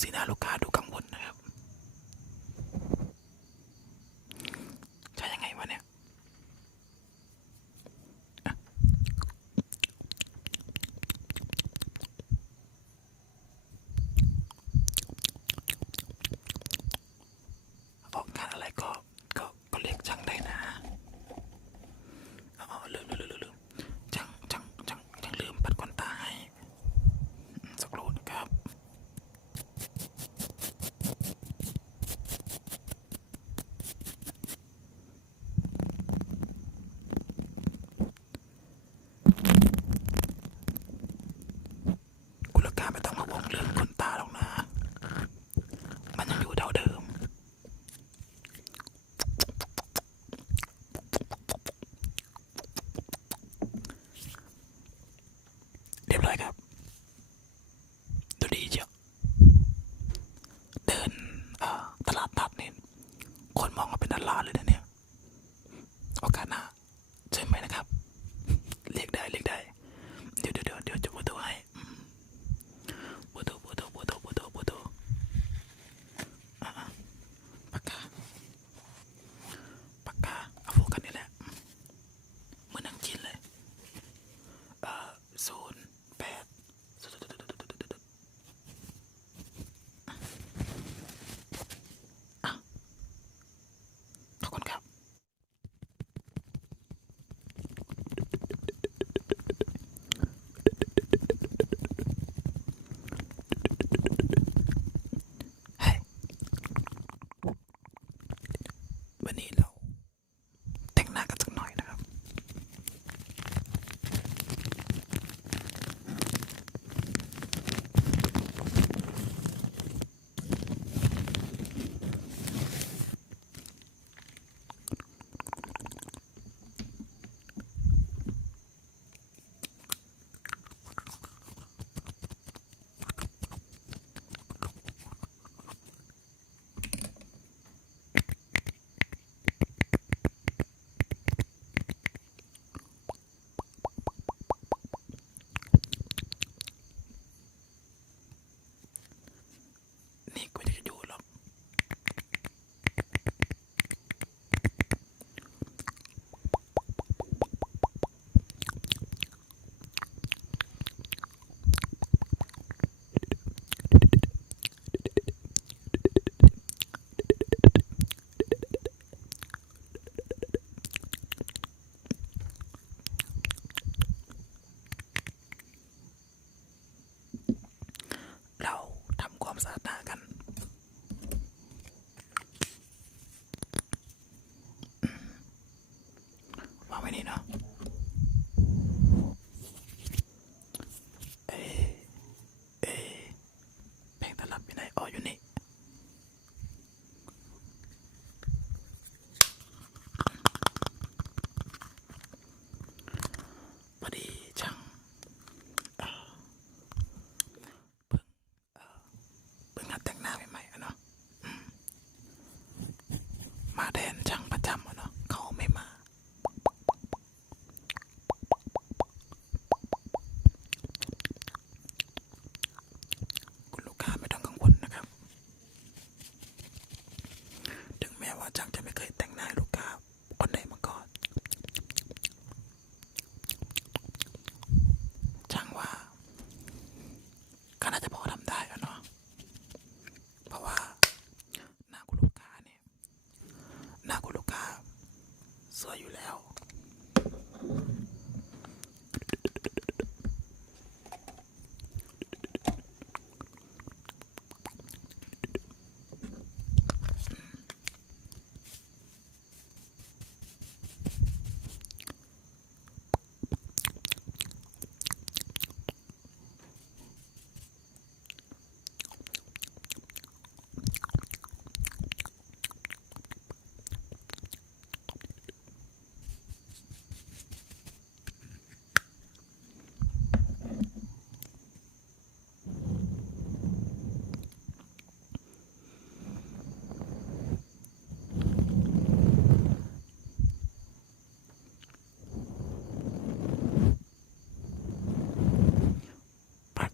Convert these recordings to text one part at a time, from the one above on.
buzina alocado.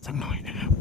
สักหน่อยนะครับ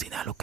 Sinaloa.